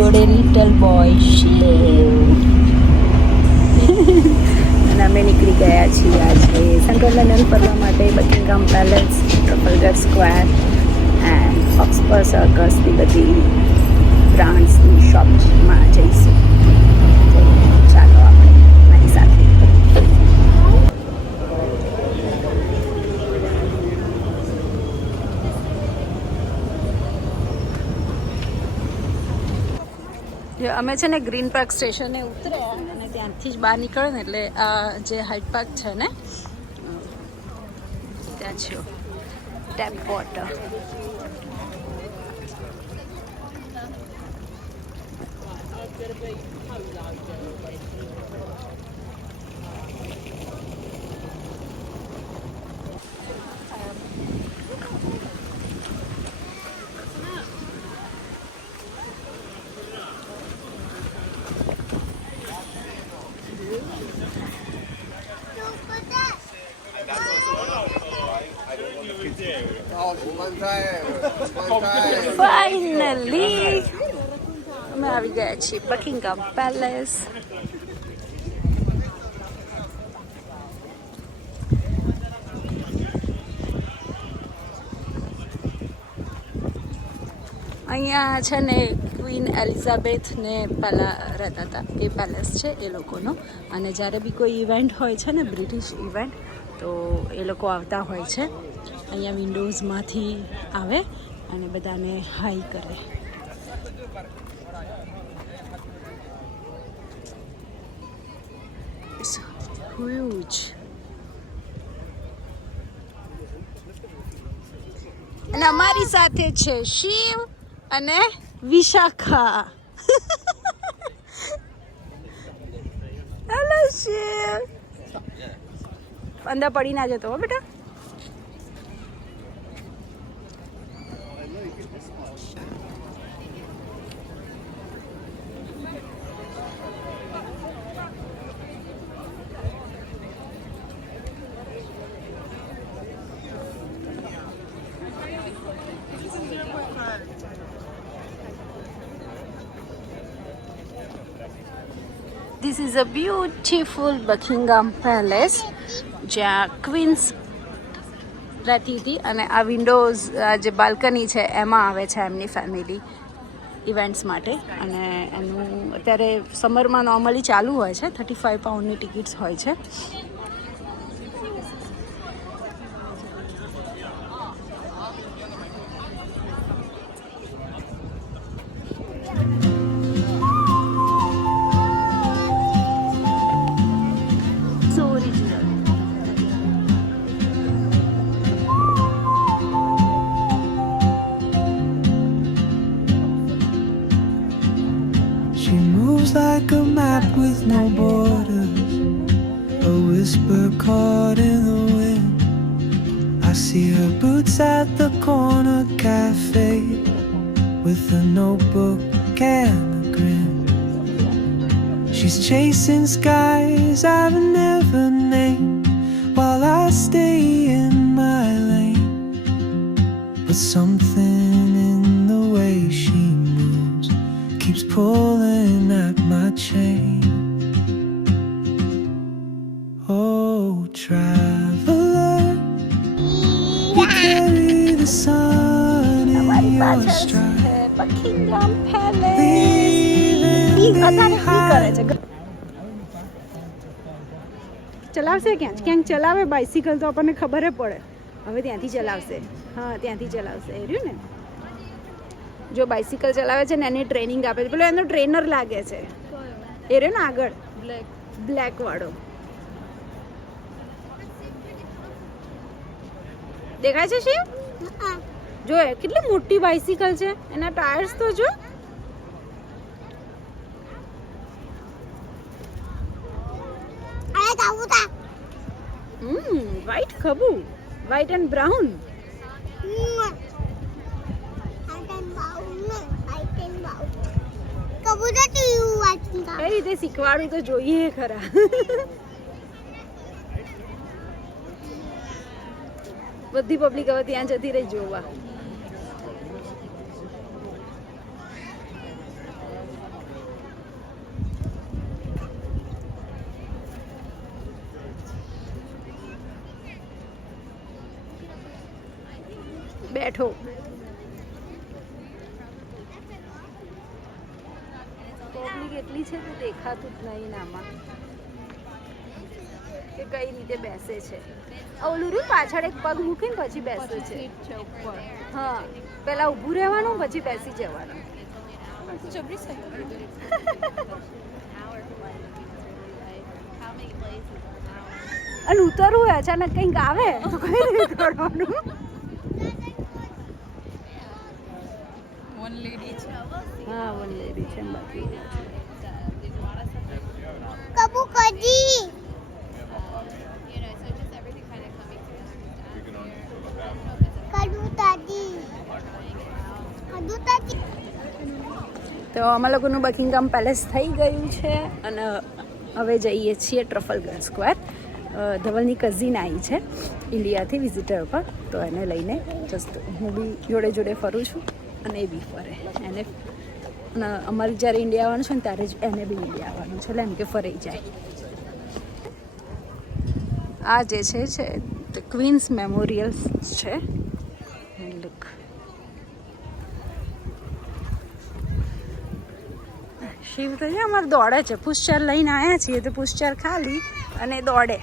જોડે little boy Shiv. અને અમે નીકળી ગયા છીએ આજે સેન્ટ્રલ લંડન ફરવા માટે. Buckingham Palace, Trafalgar Square and Oxford સર્કસની બધી બ્રાન્ડ્સની શોપમાં જઈશું. તો ચાલો આપણે મારી સાથે. અમે છે ને ગ્રીન પાર્ક સ્ટેશને ઉતર્યા અને ત્યાંથી જ બહાર નીકળે ને એટલે આ જે હાઇડ પાર્ક છે ને ત્યાં છે ટેપ વોટર. ફાઇનલી અમે આવી ગયા છીએ બકિંગહામ પેલેસ. અહીંયા છે ને ક્વીન એલિઝાબેથ ને પહેલાં રહેતા હતા એ પેલેસ છે એ લોકોનો. અને જ્યારે બી કોઈ ઇવેન્ટ હોય છે ને બ્રિટિશ ઇવેન્ટ તો એ લોકો આવતા હોય છે. અહીંયા વિન્ડોઝમાંથી આવે અને બધાને હાઈ કરે. હ્યુજ. અને અમારી સાથે છે શિવ અને વિશાખા. હેલો શિવ. અંદર પડી ના જતો હો બેટા. This is a beautiful Buckingham Palace જ્યાં ક્વીન્સ રહેતી હતી. અને આ વિન્ડોઝ જે બાલ્કની છે એમાં આવે છે એમની ફેમિલી ઇવેન્ટ્સ માટે. અને એનું અત્યારે સમરમાં નોર્મલી ચાલુ હોય છે. 35 પાઉન્ડની ટિકિટ્સ હોય છે. Like a map with no borders, a whisper caught in the wind. I see her boots at the corner cafe with a notebook and a grin. She's chasing skies I've never named while I stay in my lane. But something in the way she moves keeps pulling at my chain. Oh, traveler, you carry the sun in your stride, Buckingham Palace. leaving behind. ચલાવશે ક્યાંક ચલાવે bicycle તો આપણને ખબર પડે. હવે ત્યાંથી ચલાવશે. હા ત્યાંથી ચલાવશે. એ રહ્યું ને જો બાઇસિકલ ચલાવે છે ને એની ટ્રેનિંગ આપે છે. પેલો એનો ટ્રેનર લાગે છે એ રહ્યો ને આગળ બ્લેક વાળો. દેખાય છે શિવ? જો કેટલી મોટી બાઇસિકલ છે. એના ટાયર્સ તો જો. વ્હાઈટ ખબુ, વ્હાઈટ એન્ડ બ્રાઉન. કઈ રીતે શીખવાડું તો જોઈએ ખરા. બધી પબ્લિક હવે ત્યાં જતી રહી જોવા. બેઠો. પબ્લિક એટલી છે તો દેખાતું જ નહીં આમાં કે કઈ રીતે બેસે છે. ઓલું રહ્યું પાછળ એક પગ મૂકીને પછી બેસે છે. હા, પેલા ઊભું રહેવાનું પછી બેસી જવાનું. અને ઉતરવું હોય અચાનક કંઈક આવે તો કઈ રીતે કરવાનું? હા, વન લેડી છે બાકી કબુ કજી તો અમે લોકોનું બકિંગહામ પેલેસ થઈ ગયું છે અને હવે જઈએ છીએ ટ્રફલગર સ્ક્વેર. ધવલની કઝિન આવી છે ઇન્ડિયાથી વિઝિટર પર, તો એને લઈને જસ્ટ હું બી જોડે જોડે ફરું છું અને એ બી ફરે. એને અમારે જ્યારે ઇન્ડિયા આવવાનું છે ને ત્યારે જ એને બી ઇન્ડિયા આવવાનું છે, એટલે એમ કે ફરી જાય. આ જે છે ક્વીન્સ મેમોરિયલ છે. લુક, શિવ તો છે અમારે દોડે છે. પુષ્ચર લઈને આવ્યા છીએ તો પુષ્ચર ખાલી અને દોડે.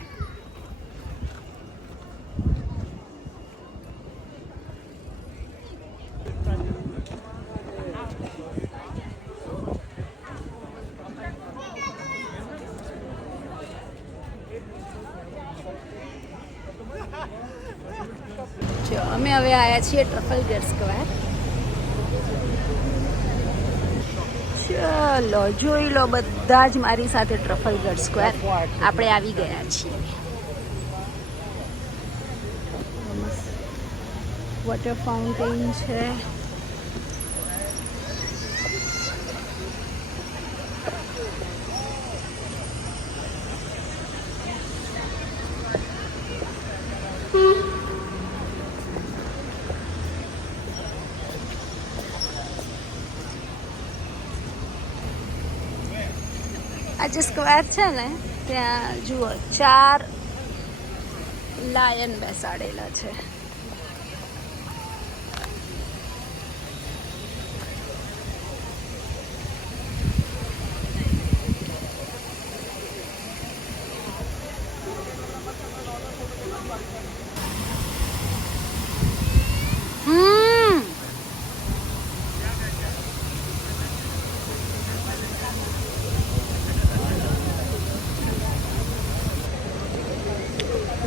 અમે હવે આવ્યા છીએ ટ્રફલગર સ્ક્વેર. ચલો જોઈ લો, બધા જ મારી સાથે ટ્રફલગર સ્ક્વેર. આપણે આવી ગયા છીએ. વોટર ફાઉન્ટેન છે. આ જે સ્ક્વેર છે ને ત્યાં જુઓ 4 લાયન બેસાડેલા છે.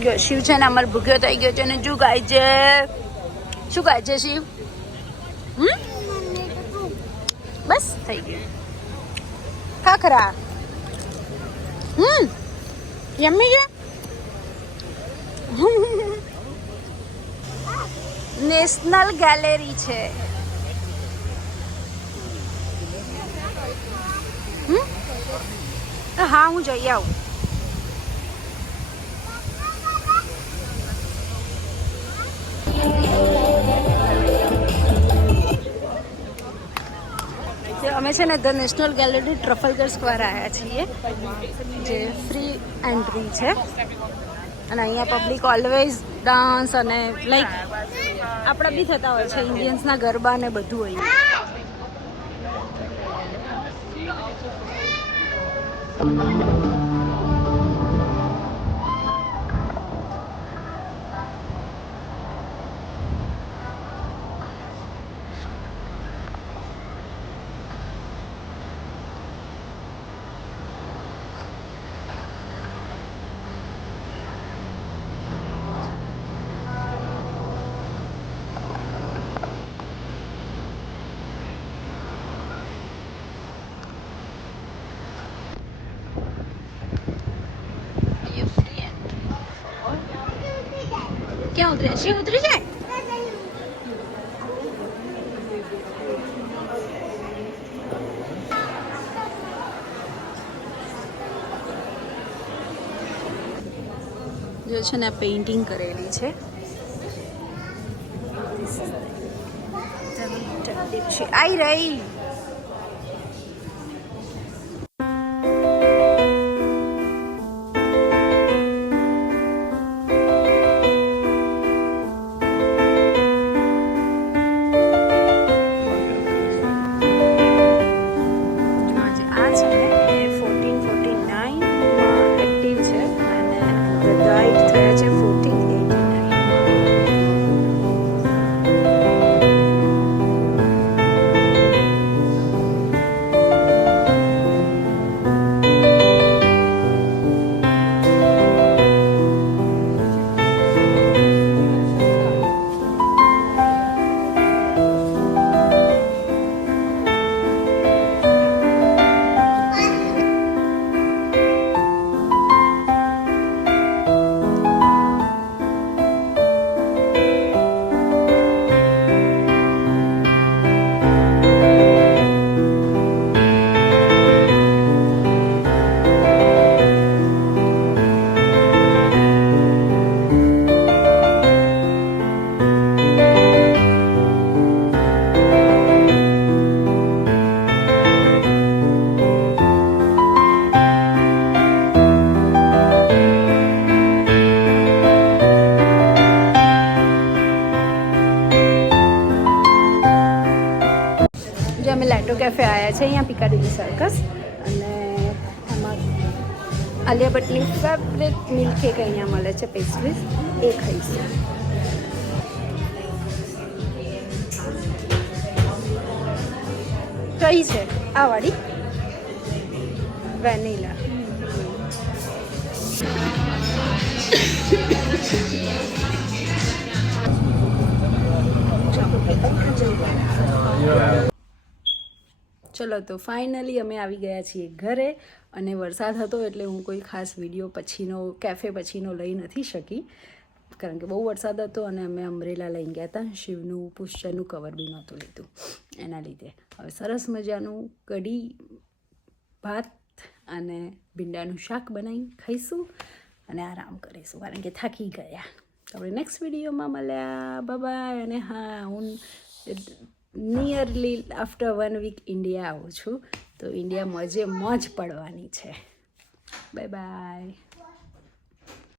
જો શિવ છે ને અમારે ભૂખ્યો થઈ ગયો છે ને શું ખાય છે? શું ખાય છે શિવ? બસ થઈ ગયું. ખાખરા યમ્મી છે. નેશનલ ગેલેરી છે. હા, હું જઈ આવું. અમે છે ને ધ નેશનલ ગેલેરી ટ્રફલગર સ્ક્વેર આવ્યા છીએ, જે ફ્રી એન્ટ્રી છે. અને અહીંયા પબ્લિક ઓલવેઝ ડાન્સ અને લાઈક આપણા બી થતા હોય છે ઇન્ડિયન્સના ગરબા ને બધું અહીંયા. ક્યાં ઉતરે? શિવ ઉતરી જાય. જો છે ને આ પેઇન્ટિંગ કરેલી છે. આઈ રહી. મોમેન્ટો કેફે આવ્યા છે અહીંયા પિકાડીલી સર્કસ, અને એમાં આલિયા ભટ્ટની ફેવરેટ મિલ્ક કેક અહીંયા મળે છે, પેસ્ટ્રીઝ, એ ખાઈશું. કઈ છે આ વાળી? વેનીલા. ચલો તો ફાઇનલી અમે આવી ગયા છીએ ઘરે, અને વરસાદ હતો એટલે હું કોઈ ખાસ વિડીયો પછીનો કેફે પછીનો લઈ નથી શકી, કારણ કે બહુ વરસાદ હતો અને અમે અમ્બ્રેલા લઈ ગયા હતા. શિવનું પુષ્યનું કવર બી નહોતું લીધું એના લીધે. હવે સરસ મજાનું કઢી ભાત અને ભીંડાનું શાક બનાવી ખાઈશું અને આરામ કરીશું, કારણ કે થાકી ગયા. આપણે નેક્સ્ટ વિડીયોમાં મળ્યા. બાય. અને હા, હું નિયરલી આફ્ટર 1 વીક ઇન્ડિયા આવું છું, તો ઇન્ડિયા મોજ પડવાની છે. Bye bye.